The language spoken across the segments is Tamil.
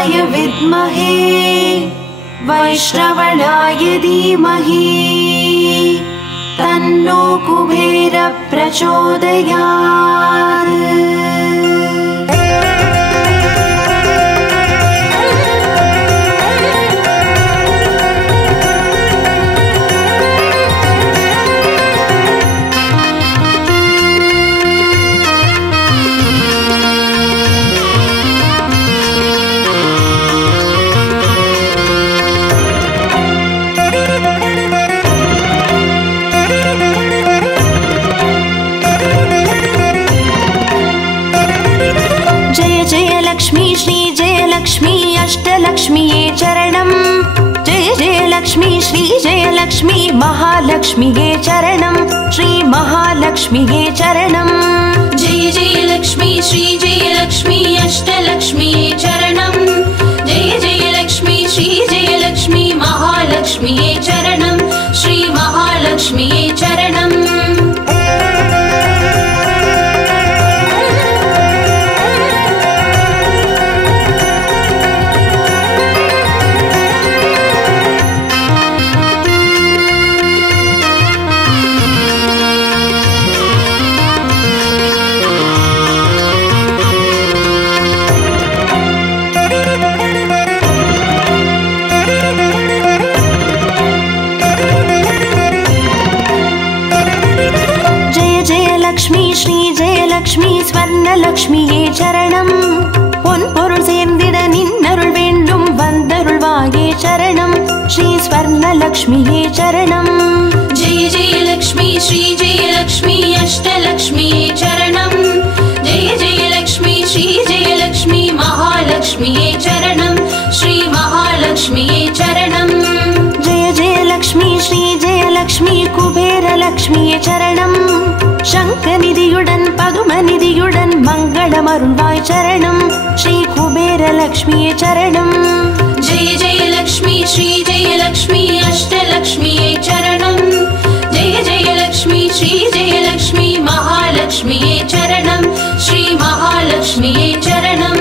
पुरुषाय विद्महे वैष्णवनाय धीमहि तन्नो कुबेर प्रचोदयात्। लक्ष्मी अष्टलक्ष्मीये चरणं। जय जय लक्ष्मी श्री जय लक्ष्मी महालक्ष्मीये चरणं। श्री महालक्ष्मीये चरणं। जय जय लक्ष्मी श्री जय लक्ष्मी अष्टलक्ष्मीये चरणं। जय जय लक्ष्मी श्री जय लक्ष्मी महालक्ष्मीये चरणं। श्री महालक्ष्मीये चरणं। लक्ष्मी स्वर्णलक्ष्मीये चरणं। பொன்பொருள் சேர்ந்திட நின்னருள் வேண்டும் வந்தருள்வாயே சரணம்। ஸ்ரீ ஸ்வர்ணலக்ஷ்மியே சரணம்। जय जय लक्ष्मी श्री जय लक्ष्मी अष्टलक्ष्मीये चरणं। जय जय लक्ष्मी श्री जय लक्ष्मी महालक्ष्मीये चरणं। श्री महालक्ष्मीये चरणं। जय जय लक्ष्मी श्री जय लक्ष्मी कुबेरलक्ष्मीये चरणं। शङ्खनिधियुடன் பதுமநிதியுடன் மங்களமருள்வாய் சரணம்। ஸ்ரீ குபேரலக்ஷ்மியே சரணம்। जय जय लक्ष्मी श्री जय लक्ष्मी अष्टलक्ष्मीये चरणं। जय जय लक्ष्मी श्री जय लक्ष्मी महालक्ष्मीये चरणं। श्री महालक्ष्मीये चरणं।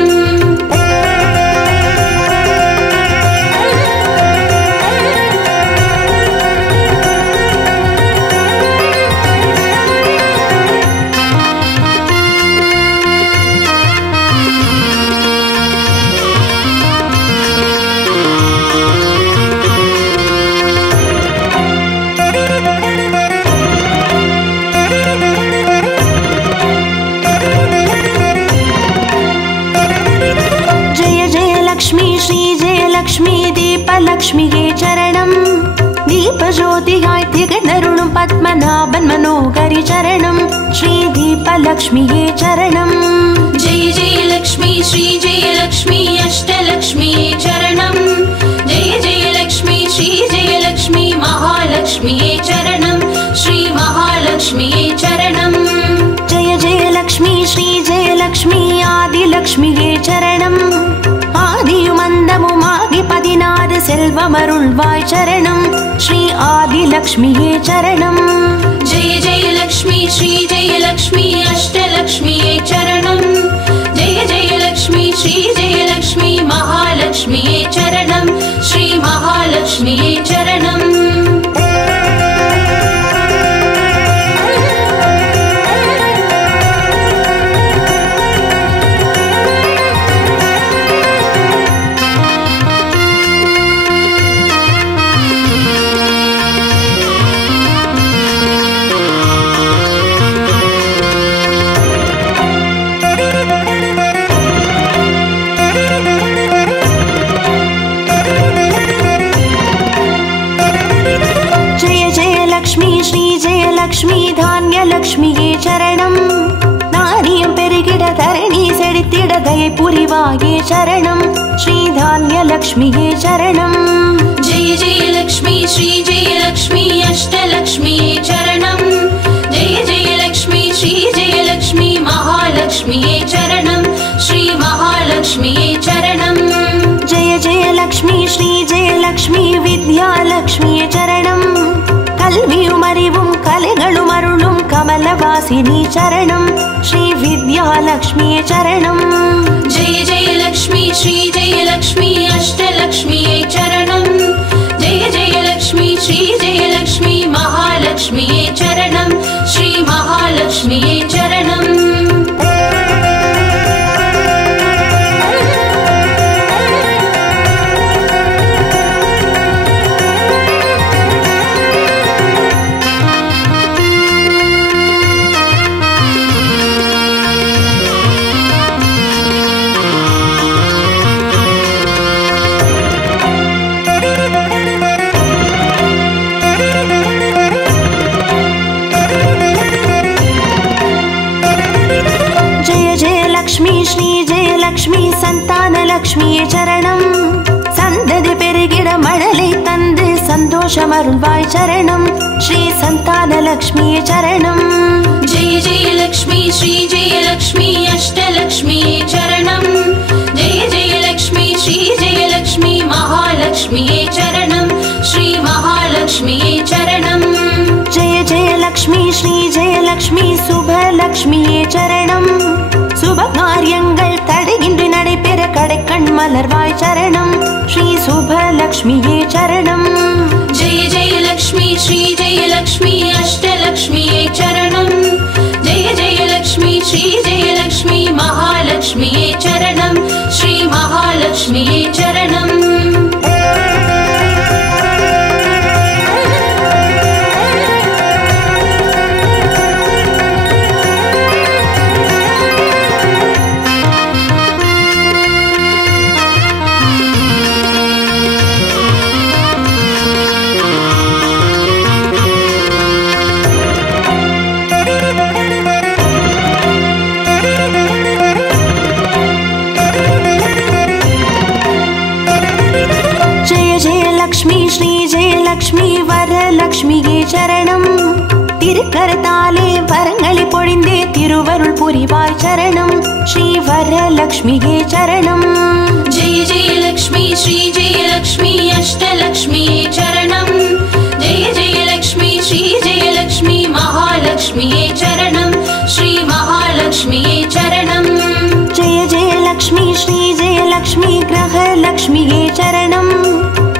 லக்ஷ்மியே சரணம்। தீபஜோதியாய் திகழருளும் பத்மநாபன் மனோகரி சரணம்। ஸ்ரீ தீபலக்ஷ்மியே சரணம்। जय जय लक्ष्मी श्री जय लक्ष्मी अष्टलक्ष्मीये चरणं। जय जय लक्ष्मी श्री जय लक्ष्मी महालक्ष्मीये चरणं। श्री महालक्ष्मीये चरणं। जय जय लक्ष्मी श्री जय लक्ष्मी आदिलक्ष्मिये चरणं। ஆதியுமந்தமுமாகி 16 செல்வமருள்வாய் சரணம்। ஸ்ரீ ஆதிலக்ஷ்மியே சரணம்। जय जय लक्ष्मी श्री जय लक्ष्मी अष्टलक्ष्मीये चरणं। जय जय लक्ष्मी श्री जय लक्ष्मी महालक्ष्मीये चरणं। श्री महालक्ष्मीये चरणं। லக்ஷ்மி தான்யலக்ஷ்மியே சரணம்। நாரியம் பெருகிட தரணி செழித்திட தயை புரிவாயே சரணம்। ஸ்ரீ தான்யலக்ஷ்மியே சரணம்। जय जय लक्ष्मी श्री जय लक्ष्मी अष्टलक्ष्मीये चरणं। जय जय लक्ष्मी श्री जय लक्ष्मी महालक्ष्मीये चरणं। श्री महालक्ष्मीये चरणं। जय जय लक्ष्मी श्री जय लक्ष्मी विद्यालक्ष्मिये चरणं। கல்வியும் அறிவும் கலைகளும் அருளும் கமலவாச विद्यावासिनी चरणं श्री विद्यालक्ष्मी चरणं जय जय लक्ष्मी श्री जय लक्ष्मी अष्टलक्ष्मी चरणं जय जय लक्ष्मी श्री जय लक्ष्मी महालक्ष्मी चरणं श्री महालक्ष्मी चरणं லக்ஷ்மி சந்தான லக்ஷ்மியே சரணம் சந்ததி பெருகிட மழலை தந்து சந்தோஷம் அருள்வாய் சரணம் ஸ்ரீ சந்தான லக்ஷ்மியே சரணம் जय जय लक्ष्मी श्री जय लक्ष्मी अष्टलक्ष्मी चरणं जय जय लक्ष्मी श्री जय लक्ष्मी महालक्ष्मी चरणं श्री महालक्ष्मी चरणं जय जय लक्ष्मी श्री जय लक्ष्मी शुभ लक्ष्मिये चरणं शुभ காரியங்கள் தடையின்றி நடைபெற கடைக்கண் மலர்வாய் சரணம் ஸ்ரீ சுப லக்ஷ்மியே சரணம் जय जय लक्ष्मी श्री जय लक्ष्मी अष्टलक्ष्मी चरणं जय जय लक्ष्मी श्री जय लक्ष्मी महालक्ष्मी चरणं श्री महालक्ष्मी चरणं லக்ஷ்மி வரலக்ஷ்மியே சரணம் திருக்கரத்தாலே வரங்களை பொழிந்தே திருவருள் புரிவாய் சரணம் ஸ்ரீ வரலக்ஷ்மியே சரணம் जय जय लक्ष्मी श्री जय लक्ष्मी अष्टलक्ष्मी चरणं जय जय लक्ष्मी श्री जय लक्ष्मी महालक्ष्मी चरणं श्री महालक्ष्मी चरणं जय जय लक्ष्मी श्री जय लक्ष्मी ग्रहलक्ष्मिये சரணம்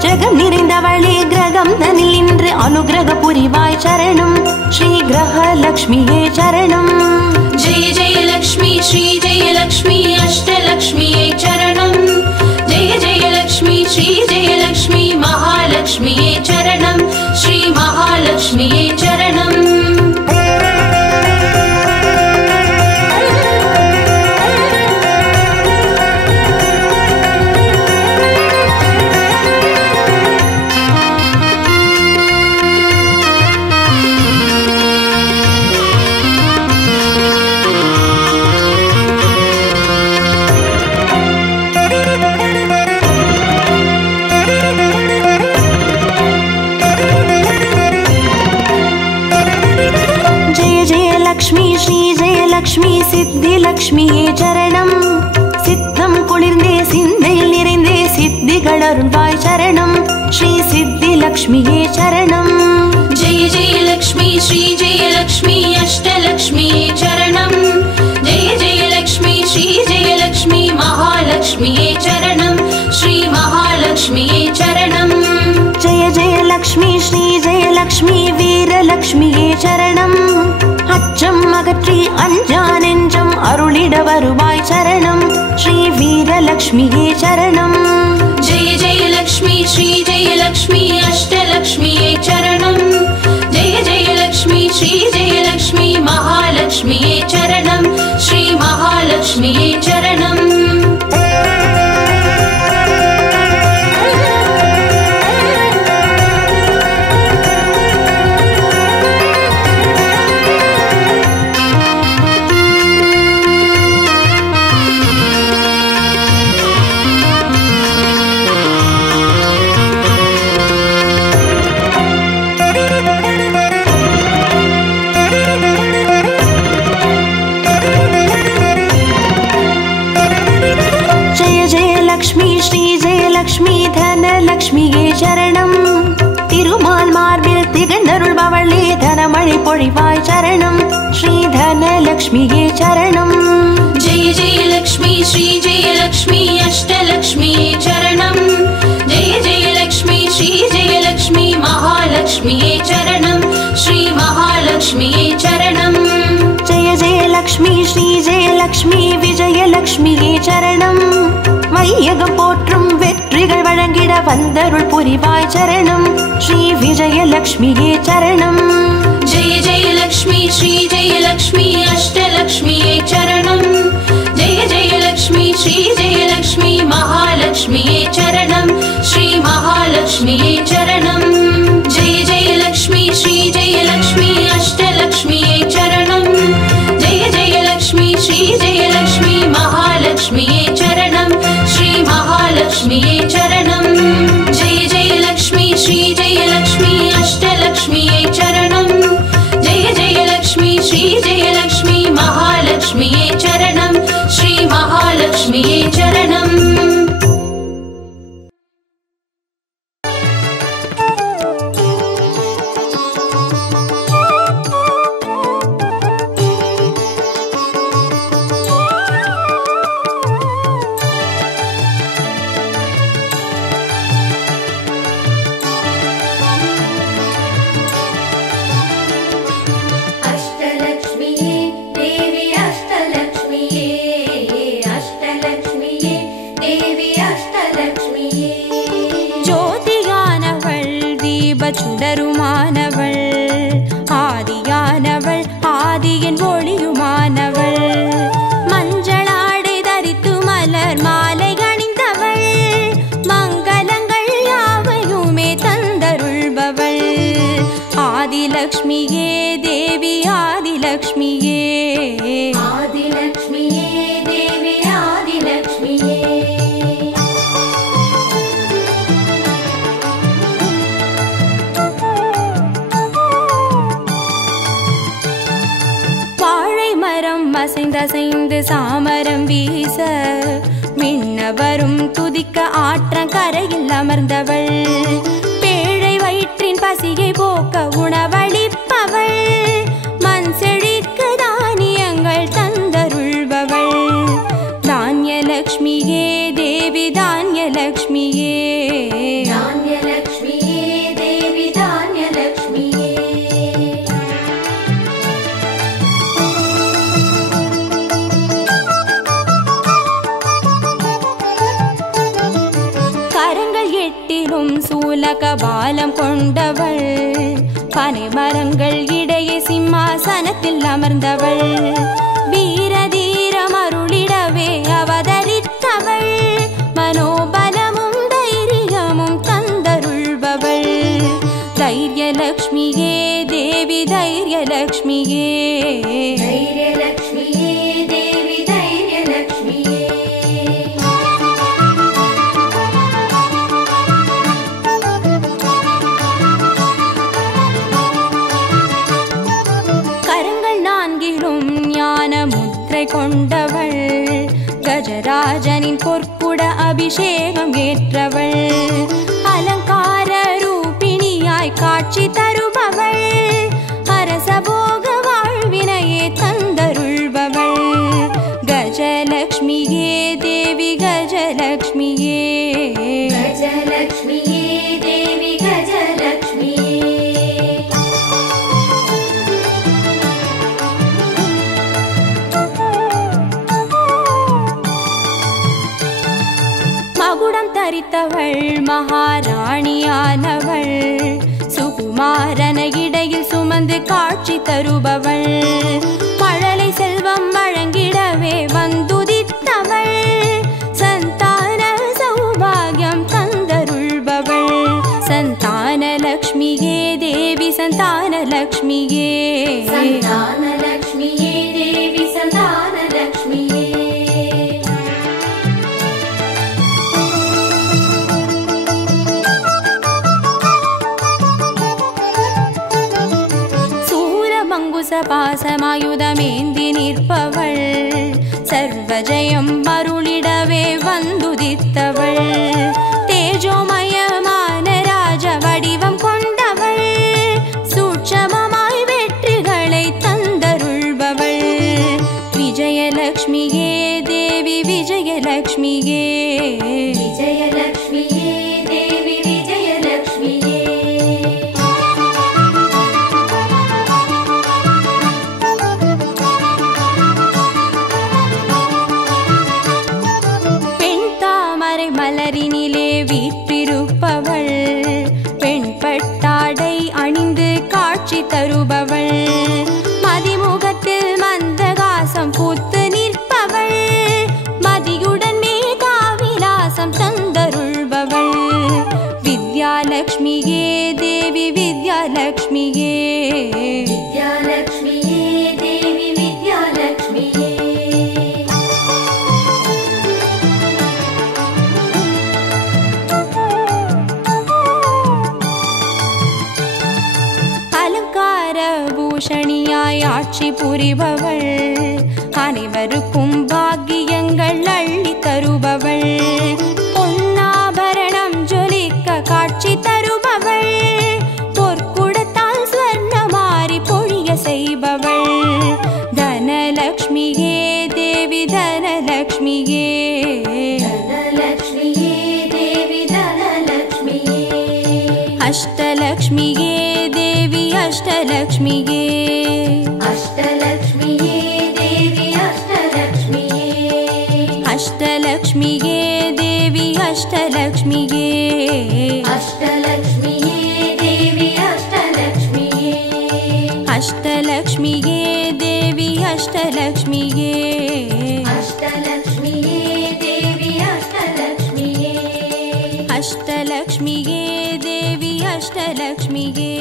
ஜெகம் நிறைந்தவளே கிரகம் தனில் நின்று அனுகிரக புரிவாய் சரணம் ஸ்ரீ கிரகலக்ஷ்மியே சரணம் जय जय लक्ष्मी श्री जय लक्ष्मी अष्टलक्ष्मी चरणं जय जय लक्ष्मी श्री जय लक्ष्मी महालक्ष्मी चरणं श्री महालक्ष्मी चरणं லக்ஷ்மி சித்தி லக்ஷ்மியே சரணம் சித்தம் குளிர்ந்தே சிந்தையில் நிறைந்தே சித்திகள் அருள்வாய் சரணம் ஸ்ரீ சித்தி லக்ஷ்மியே சரணம் जय जय लक्ष्मी श्री जय लक्ष्मी अष्टलक्ष्मी चरणं जय जय लक्ष्मी श्री जय लक्ष्मी महालक्ष्मी चरणं श्री महालक्ष्मी चरणं जय जय लक्ष्मी श्री जय लक्ष्मी வீரலக்ஷ்மியே சரணம் அச்சம் அகற்றி அஞ்சா நெஞ்சம் அருளிட வருவாய் சரணம் ஸ்ரீ வீரலக்ஷ்மியே சரணம் जय जय लक्ष्मी श्री जय लक्ष्मी अष्टलक्ष्मी चरणं जय जय लक्ष्मी श्री जय लक्ष्मी महालक्ष्मी चरणं श्री महालक्ष्मी चरणं லக்ஷ்மியே சரணம் திருமால் மார்பில் திகழ்ந்தருள்பவளே தனமழை பொழிவாய் சரணம் श्री धनलक्ष्मिये चरणम् जय जय लक्ष्मी श्री जय लक्ष्मी अष्टलक्ष्मिये चरणम् जय जय लक्ष्मी श्री जय लक्ष्मी महालक्ष्मिये चरणम् श्री महालक्ष्मिये चरणम् जय जय लक्ष्मी श्री जय लक्ष्मी विजयलक्ष्मिये चरणम् வையகம் போற்றும் வெற்றிகள் வழங்கிட வந்தருள் புரிவாய் சரணம் ஸ்ரீ விஜயலக்ஷ்மியே சரணம் जय जय लक्ष्मी श्री जय लक्ष्मी अष्टलक्ष्मिये चरणम् जय जय लक्ष्मी श्री जय लक्ष्मी महालक्ष्मिये चरणम् श्री महालक्ष्मिये चरणम् जय जय लक्ष्मी श्री जय लक्ष्मी अष्टलक्ष्मिये चरणम् जय जय लक्ष्मी श्री जय लक्ष्मी महालक्ष्मिये चरणम् श्री महालक्ष्मिये चरणम् जय जय लक्ष्मी श्री जय लक्ष्मी अष्टलक्ष्मिये चरणम् जय जय लक्ष्मी श्री जय लक्ष्मी महालक्ष्मिये चरणम् श्री महालक्ष्मिये चरणम् சுடருமானவள் ஆதியானவள் ஆதியின் ஒளியுமானவள் மஞ்சளாடை தரித்து மலர் மாலை அணிந்தவள் மங்களங்கள் யாவையுமே தந்தருள்பவள் ஆதிலக்ஷ்மியே தேவி ஆதிலக்ஷ்மியே ஆதிலக்ஷ்மியே தேவி ஆதிலக்ஷ்மியே அசைந்து சாமரம் வீச மின்னவரும் துதிக்க ஆற்றங்கரையில் அமர்ந்தவள் பேழை வயிற்றின் பசியை போக்க உணவளிப்பவள் மண் செழிக்க தானியங்கள் தந்தருள்பவள் தானியலக்ஷ்மியே தேவி தானியலக்ஷ்மியே தானியலக்ஷ்மியே தேவி தானியலக்ஷ்மியே சூலகபாலம் கொண்டவள் பனை மரங்கள் இடையே சிம்மாசனத்தில் அமர்ந்தவள் வீரதீரம் அருளிடவே அவதரித்தவள் மனோபலமும் தைரியமும் தந்தருள்பவள் தைரியலக்ஷ்மியே தேவி தைரியலக்ஷ்மியே தைரியலக்ஷ்மியே தேவி தைரியலக்ஷ்மியே கொண்டவள் கஜராஜனின் பொற்குட அபிஷேகம் ஏற்றவள் அலங்கார ரூபிணியாய் காட்சி தருபவள் அரசபோக வாழ்வினையே தந்தருள்பவள் கஜலக்ஷ்மியே தேவி கஜலக்ஷ்மியே கஜலக்ஷ்மியே தேவி கஜலக்ஷ்மியே மகுடம் தரித்தவள் மகாராணியானவள் சுகுமாரன இடையில் சுமந்து காட்சி தருபவள் மழலை செல்வம் வழங்கிடவே வந்துதித்தவள் சந்தான சௌபாகியம் தந்தருள்பவள் சந்தானலக்ஷ்மியே தேவி சந்தானலக்ஷ்மியே சந்தானலக்ஷ்மியே தேவி சந்தானலக்ஷ்மியே பாசமாயுதமேந்தி நிற்பவள் சர்வஜயம் அருளிடவே வந்துதித்தவள் தேஜோமயமான ராஜ வடிவம் கொண்டவள் சூட்சமமாய் வெற்றிகளை தந்தருள்பவள் விஜயலக்ஷ்மியே தேவி விஜயலக்ஷ்மியே விஜயலக்ஷ்மியே தேவி விஜயலக்ஷ்மியே பெண் தாமரை மலரினிலே வீற்றிருப்பவள் பெண் பட்டாடை அணிந்து காட்சி தருபவள் மதிமுகத்தில் மந்தகாசம் பூத்து நிற்பவள் மதியுடன் மேதாவிலாசம் தந்தருள்பவள் வித்யாலக்ஷ்மியே தேவி வித்யாலக்ஷ்மியே வித்யாலக்ஷ்மியே தேவி வித்யாலக்ஷ்மியே அலங்கார பூஷணியாய் ஆட்சி புரிபவள் அனைவருக்கும் பாக்கியங்கள் அள்ளி தருபவள் பொன்னாபரணம் ஜொலிக்க காட்சி தருபவள் பொற்குடத்தால் ஸ்வர்ணமாரி பொழிய செய்பவள் தனலக்ஷ்மியே தேவி தனலக்ஷ்மியே தனலக்ஷ்மியே தேவி தனலக்ஷ்மியே அஷ்டலக்ஷ்மியே தேவி அஷ்டலக்ஷ்மியே அஷ்டலக்ஷ்மியே தேவி அஷ்டலக்ஷ்மியே அஷ்டலக்ஷ்மியே தேவி அஷ்டலக்ஷ்மியே அஷ்டலக்ஷ்மியே தேவி அஷ்டலக்ஷ்மியே அஷ்டலக்ஷ்மியே தேவி அஷ்டலக்ஷ்மியே அஷ்டலக்ஷ்மியே தேவி அஷ்டலக்ஷ்மியே அஷ்டலக்ஷ்மியே தேவி அஷ்டலக்ஷ்மியே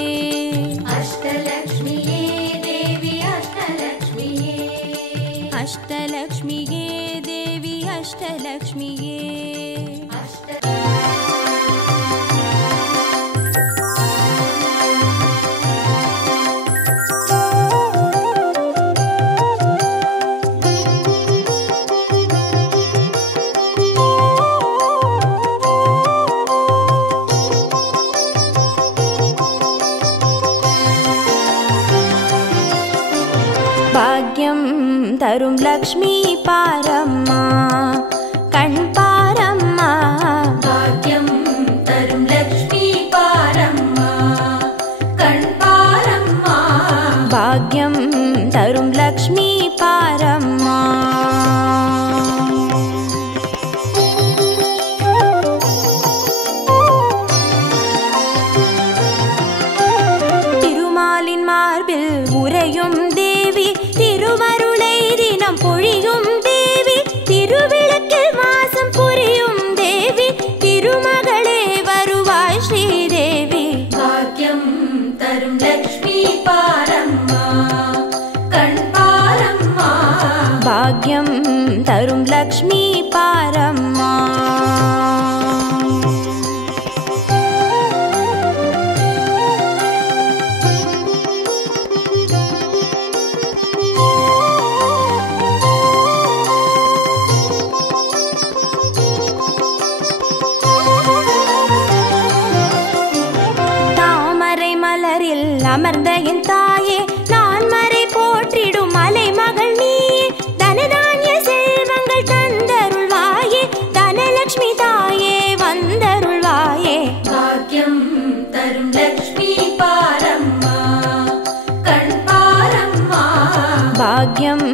அஷ்டலக்ஷ்மியே தேவி அஷ்டலக்ஷ்மியே அஷ்டலக்ஷ்மியே தேவி அஷ்டலக்ஷ்மியே பாக்யம் தரும் லக்ஷ்மி பாரம்மா கண் பாரம்மா பாக்யம் தரும் லக்ஷ்மி பாரம்மா கண் பாரம்மா பாக்யம் தரும் லக்ஷ்மி பாரம்மா திருமாலின் மார்பில் உறையும் தேவி திருவருளை தினம் பொழியும் தேவி திருவிளக்கில் வாசம் புரியும் தேவி திருமகளே வருவாய் ஸ்ரீதேவி பாக்யம் தரும் லக்ஷ்மி பாரம்மா கண் பாரம்மா பாக்யம் தரும் லக்ஷ்மி பாரம்மா தாமரை மலரில் அமர்ந்த என் தாயே நான் மறை போற்றிடும் மலை மகள் நீயே தனதானிய செல்வங்கள் தந்தருள்வாயே தனலக்ஷ்மி தாயே வந்தருள்வாயே பாக்யம் தரும் லக்ஷ்மி பாரம்மா கண் பாரம்மா பாக்யம்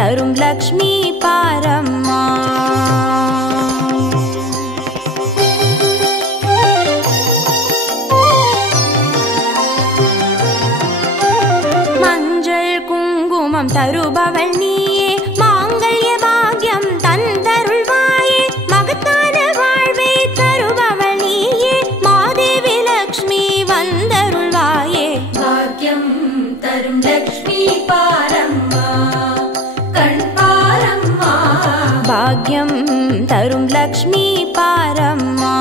தரும் லக்ஷ்மி பாரம்மா மஞ்சள் குங்குமம் தருபவள் நீயே மாங்கல்ய பாக்யம் தந்தருள்வாயே மகத்தான வாழ்வை தருபவள் நீயே மாதேவி லக்ஷ்மி வந்தருள்வாயே பாக்யம் தரும் லக்ஷ்மி பாரம்மா கண் பாரம்மா பாக்யம் தரும் லக்ஷ்மி பாரம்மா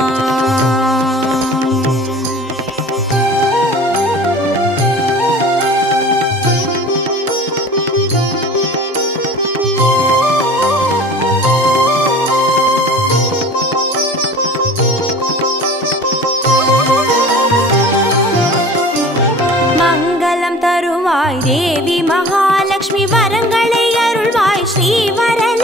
மங்களம் தருவாய் தேவி மகாலட்சுமி வரங்களை அருள்வாய் ஸ்ரீ வரல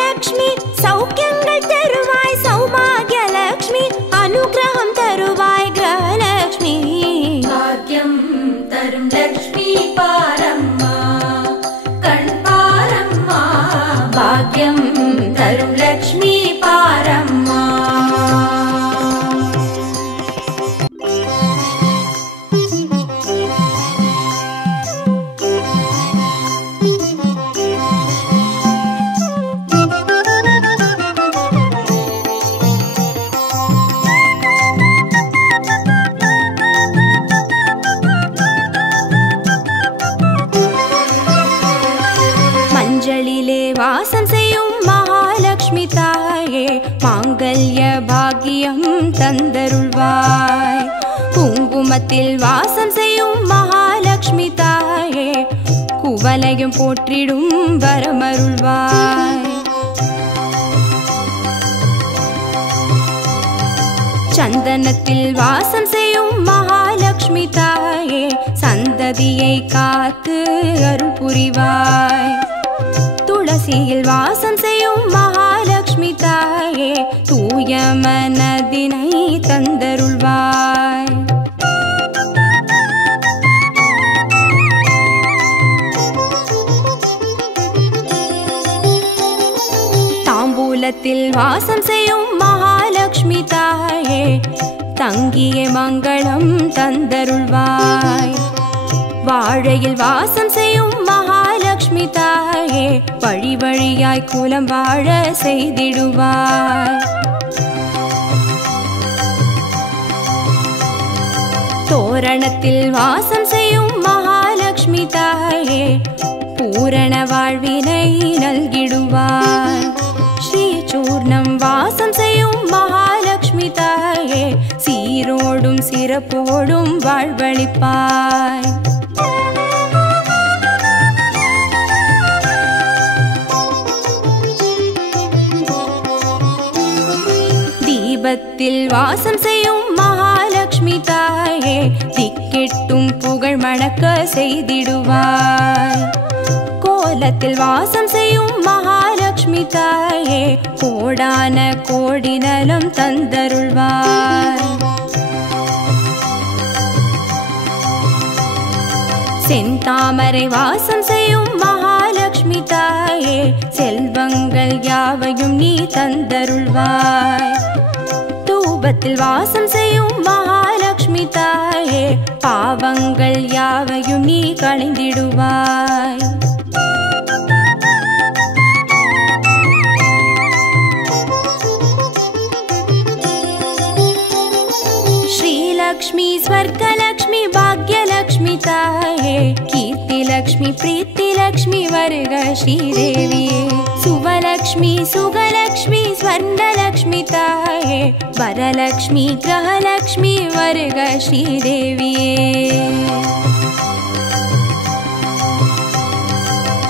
மஞ்சளிலே வாசம் செய்யும் மகாலட்சுமி தாயே மாங்கல்ய பாக்கியம் தந்தருள்வாய். குங்குமத்தில் வாசம் செய்யும் மகாலட்சுமி தாயே குவலையும் போற்றிடும் வரமருள்வாய். சந்தனத்தில் வாசம் செய்யும் மகாலட்சுமி தாயே சந்ததியை காத்து அருள் புரிவாய். துளசியில் வாசம் செய்யும் மகாலட்சுமி தாயே தூய மனதினை தந்தருள்வாய். தாம்பூலத்தில் வாசம் செய்யும் மகாலட்சுமி தாயே தங்கிய மங்களம் தந்தருள்வாய். வாழையில் வாசம் செய்யும் மகாலட்சுமி தாயே வழி வழியாய் குலம் வாழ செய்திடுவாய். தோரணத்தில் வாசம் செய்யும் மகாலட்சுமி தாயே பூரண வாழ்வினை நல்கிடுவாய். ஸ்ரீசூர்ணம் வாசம் செய்யும் மகாலட்சுமி தாயே சீரோடும் சிறப்போடும் வாழ்வளிப்பாய். தீபத்தில் வாசம் செய்யும் மகாலட்சுமி தாயே திக்கெட்டும் புகழ் மணக்க செய்திடுவாய். கோலத்தில் வாசம் செய்யும் மகாலட்சுமி தாயே கோடான கோடி நலம் தந்தருள்வாய். செந்தாமரை வாசம் செய்யும் மகாலட்சுமி தாயே செல்வங்கள் யாவையும் நீ தந்தருள்வாய். தூபத்தில் வாசம் செய்யும் மகாலட்சுமி தாயே பாவங்கள் யாவையும் நீ களைந்திடுவாய். श्रीलक्ष्मी स्वर्गलक्ष्मी भाग्यलक्ष्मी ताये कीर्तिलक्ष्मी प्रीतिलक्ष्मी वर्ग श्रीदेविये सुवलक्ष्मी सुगलक्ष्मी स्वर्णलक्ष्मी ताये वरलक्ष्मी ग्रहलक्ष्मी वर्ग श्रीदेविये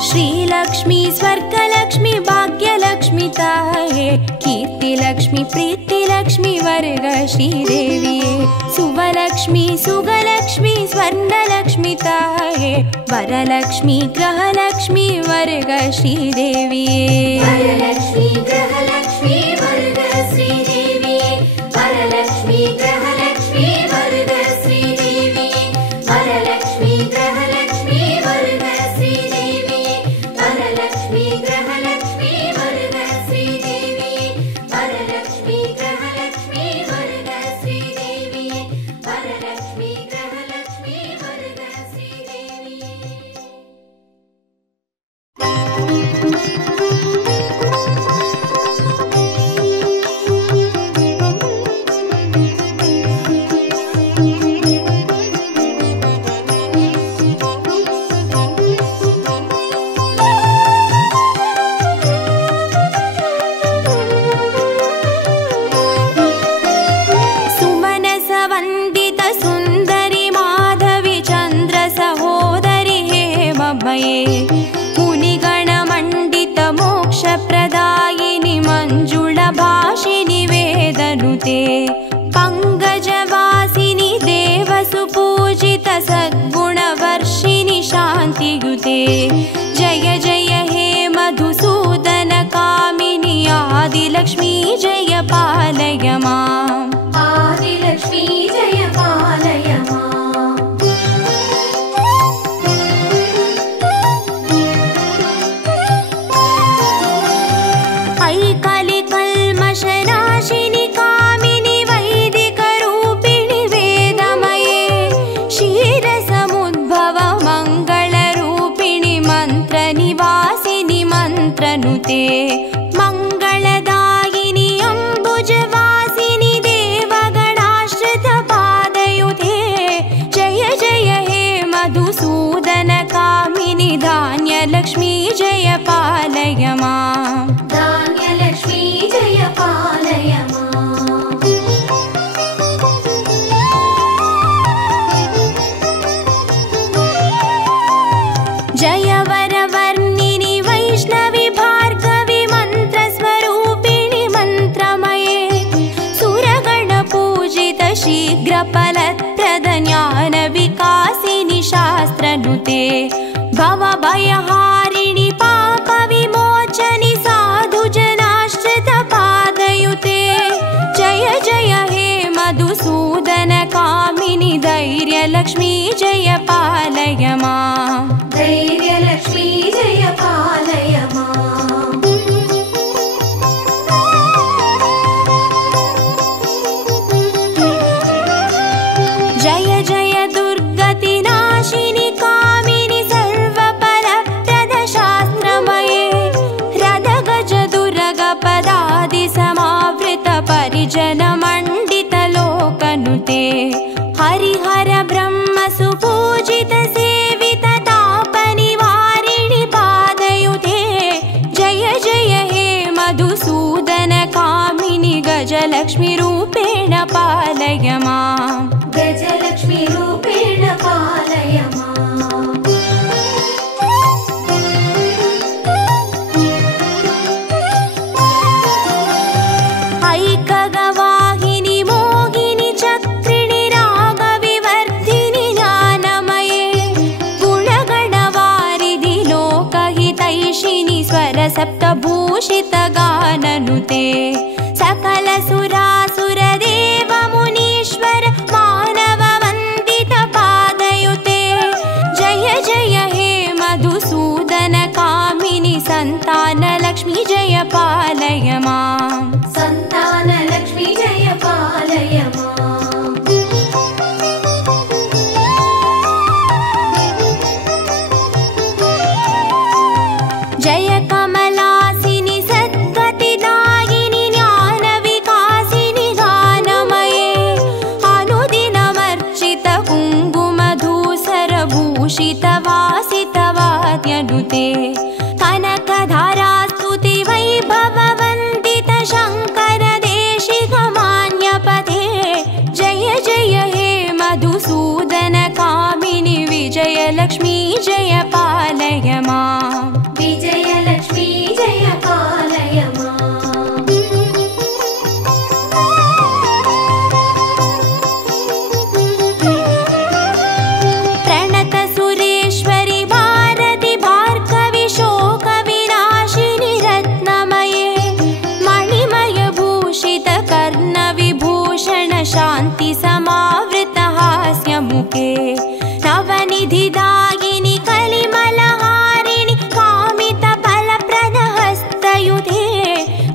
श्रीलक्ष्मी स्वर्गलक्ष्मी भाग्यलक्ष्मी ताये कीर्तिलक्ष्मी प्रीतिलक्ष्मी वर्ग श्रीदेविये सुवलक्ष्मी सुगलक्ष्मी स्वर्णलक्ष्मी ताये वरलक्ष्मी ग्रहलक्ष्मी वर्ग श्रीदेविये वरलक्ष्मी ग्रहलक्ष्मी वर्ग श्रीदेविये वरलक्ष्मी ग्रहलक्ष्मी वर्ग श्रीदेविये वरलक्ष्मी ग्रहलक्ष्मी वर्ग श्रीदेविये वरलक्ष्मी ग्रहलक्ष्मी वर्ग श्रीदेविये वरलक्ष्मी ग्रहलक्ष्मी वर्ग श्रीदेविये वरलक्ष्मी ग्रहलक्ष्मी वर्ग श्रीदेविये सुमनसवन्दित सुन्दरि माधवी चन्द्र सहोदरि हेममये मुनिगणमण्डित मोक्षप्रदायिनि मञ्जुळभाषिनि वेदनुते पङ्कजवासिनि देवसुपूजित सद्गुणवर्षिणि शान्तियुते जय जय हे मधुसूदन कामिनि आदिलक्ष्मी जय पालय माम् आदिलक्ष्मी जय पालय माम् ऐकलिकल्मषनाशिनि कामिनि वैदिकरूपिणि वेदमये क्षीरसमुद्भव मङ्गलरूपिणि मन्त्रनिवासिनि मन्त्रनुते मङ्गलदायिनि अम्बुजवासिनि देवगणाश्रितपादयुते जय जय हे मधुसूदन कामिनि धान्यलक्ष्मी जय पालय भवभयहारिणि पापविमोचनि साधुजनाश्रितपादयुते जय जय हे मधुसूदनकामिनि धैर्यलक्ष्मी जय पालय मां धैर्यलक्ष्मी जय पालय मां जय जय दुर्गतिनाशिनि कामिनि सर्वफलप्रदशास्त्रमये रदगजदुर्गपदादिसमावृतपरिजनमण्डितलोकनुते हरिहर ब्रह्म सुपूजित सेवित तापनिवारिणि पादयुते जय जय हे मधुसूदनकामिनि गजलक्ष्मी रूपेण पालय मां गजलक्ष्मी रूपेण पालय मां ऐकगवाहिनि मोहिनि चक्रिणि रागविवर्धिनि ज्ञानमये गुणगणवारिधि लोकहितैषिणि स्वरसप्तभूषितगाननुते सकलसुरासुरदेव मुनीश्वर मानववन्दितपादयुते जय जय हे मधुसूदनकामिनि सन्तानलक्ष्मी जय पालय मां सन्तानलक्ष्मी जय पालय मां जय कमलासिनि सद्गतिदायिनि ज्ञानविकासिनि गानमये अनुदिनमर्चित कुङ्कुमधूसरभूषितवासितवाद्यनुते कनकधारास्तुति वैभववन्दित शङ्कर देशिकमान्यपते जय जय हे मधुसूदनकामिनि विजयलक्ष्मी जय पालय मां विजयलक्ष्मी जय पालय मां प्रणत सुरेश्वरि भारति भार्गवि शोकविनाशिनि रत्नमये मणिमय भूषित कर्णविभूषण शान्ति समावृत हास्यमुखे नवनिधिदायिनि कलिमलहारिणि कामित फलप्रदहस्तयुते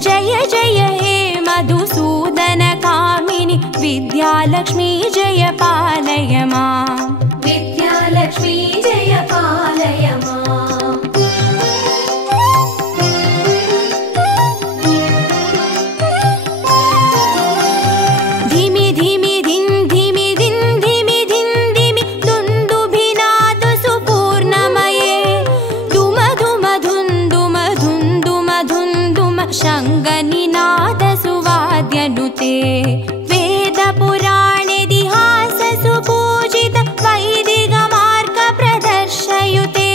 जय जय हे मधुसूदनकामिनि विद्यालक्ष्मी जय पालय मां विद्यालक्ष्मी जय पालय मां धिमि धिमि धिं धिमि धिं धिमि धिं धिमि दुन्दुभिनाद सुपूर्णमये धुम धुम धुन्दुम धुन्दुम धुन्दुम शङ्गनिनाद सुवाद्यनुते वेदपुराणेतिहास सुपूजित वैदिकमार्ग प्रदर्शयुते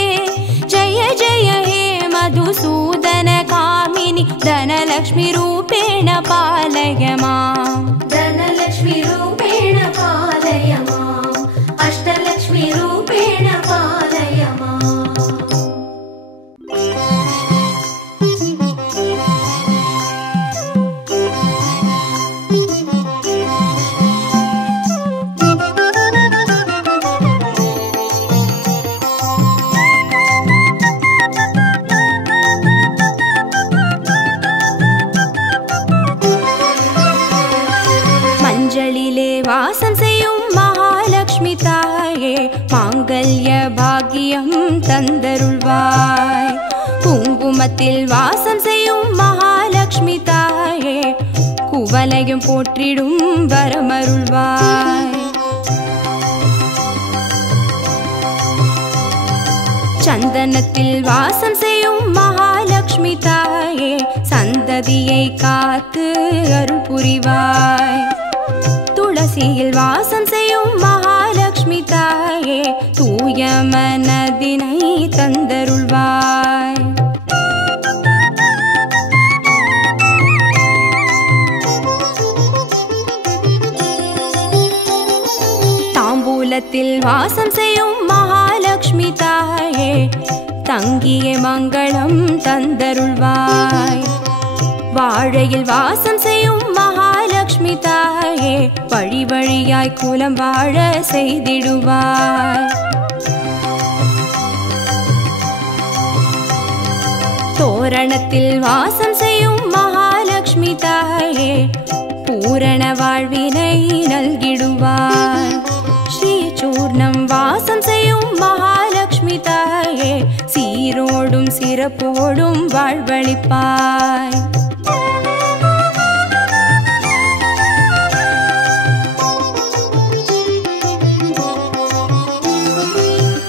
जय जय हे मधुसूदनकामिनि धनलक्ष्मी रूपेण पालय मां धनलक्ष्मी रूपेण पालय मां अष्टलक्ष्मी रूपेण पालय मां மஞ்சளிலே வாசம் செய்யும் மகாலட்சுமி தாயே மாங்கல்ய பாக்கியம் தந்தருள்வாய் குங்குமத்தில் வாசம் செய்யும் மகாலட்சுமி தாயே குவலையும் போற்றிடும் வரமருள்வாய் சந்தனத்தில் வாசம் செய்யும் மகாலட்சுமி தாயே சந்ததியை காத்து அருள் புரிவாய் துளசியில் வாசம் செய்யும் மகாலட்சுமி தாயே தூய மனதினை தந்தருள்வாய் தாம்பூலத்தில் வாசம் செய்யும் மகாலட்சுமி மகாலட்சுமி தாயே தங்கிய மங்களம் தந்தருள்வாய். வாழையில் வாசம் செய்யும் மகாலட்சுமி தாயே வழி வழியாய் குலம் வாழ செய்திடுவாய். தோரணத்தில் வாசம் செய்யும் மகாலட்சுமி தாயே பூரண வாழ்வினை நல்கிடுவாய். ஸ்ரீ சூர்ணம் வாசம் செய்யும் மகாலட்சுமி தாயே சீரோடும் சிறப்போடும் வாழ்வளிப்பாய்.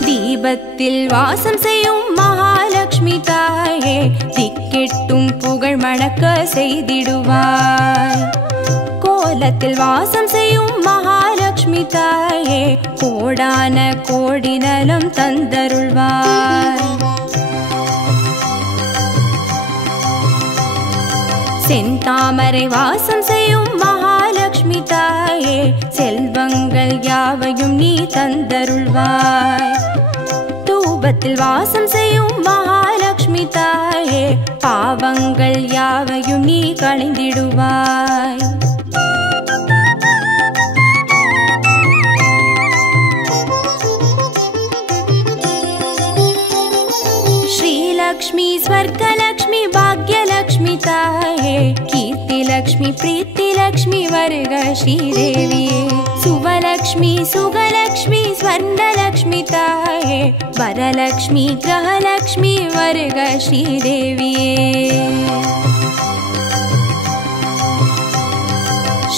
தீபத்தில் வாசம் செய்யும் மகாலட்சுமி தாயே திக்கெட்டும் புகழ் மணக்க செய்திடுவாய். கோலத்தில் வாசம் செய்யும் மகாலட்சுமி தாயே கோடான கோடி நலம் தந்தருள்வாய். செந்தாமரை வாசம் செய்யும் மகாலட்சுமி தாயே செல்வங்கள் யாவையும் நீ தந்தருள்வாய். தூபத்தில் வாசம் செய்யும் மகாலட்சுமி தாயே பாவங்கள் யாவையும் நீ களைந்திடுவாய். श्रीलक्ष्मी स्वर्गलक्ष्मी भाग्यलक्ष्मी ताये कीर्तिलक्ष्मी प्रीतिलक्ष्मी वर्ग श्रीदेविये सुवलक्ष्मी सुगलक्ष्मी स्वर्णलक्ष्मी ताये वरलक्ष्मी ग्रहलक्ष्मी वर्ग श्रीदेविये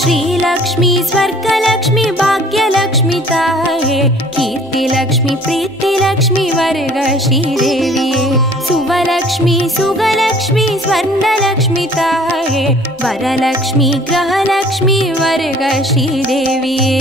श्रीलक्ष्मी स्वर्गलक्ष्मी भाग्यलक्ष्मी ताये कीर्तिलक्ष्मी प्रीतिलक्ष्मी वर्ग श्रीदेविये सुवलक्ष्मी सुगलक्ष्मी स्वर्णलक्ष्मी ताये वरलक्ष्मी ग्रहलक्ष्मी वर्ग श्रीदेविये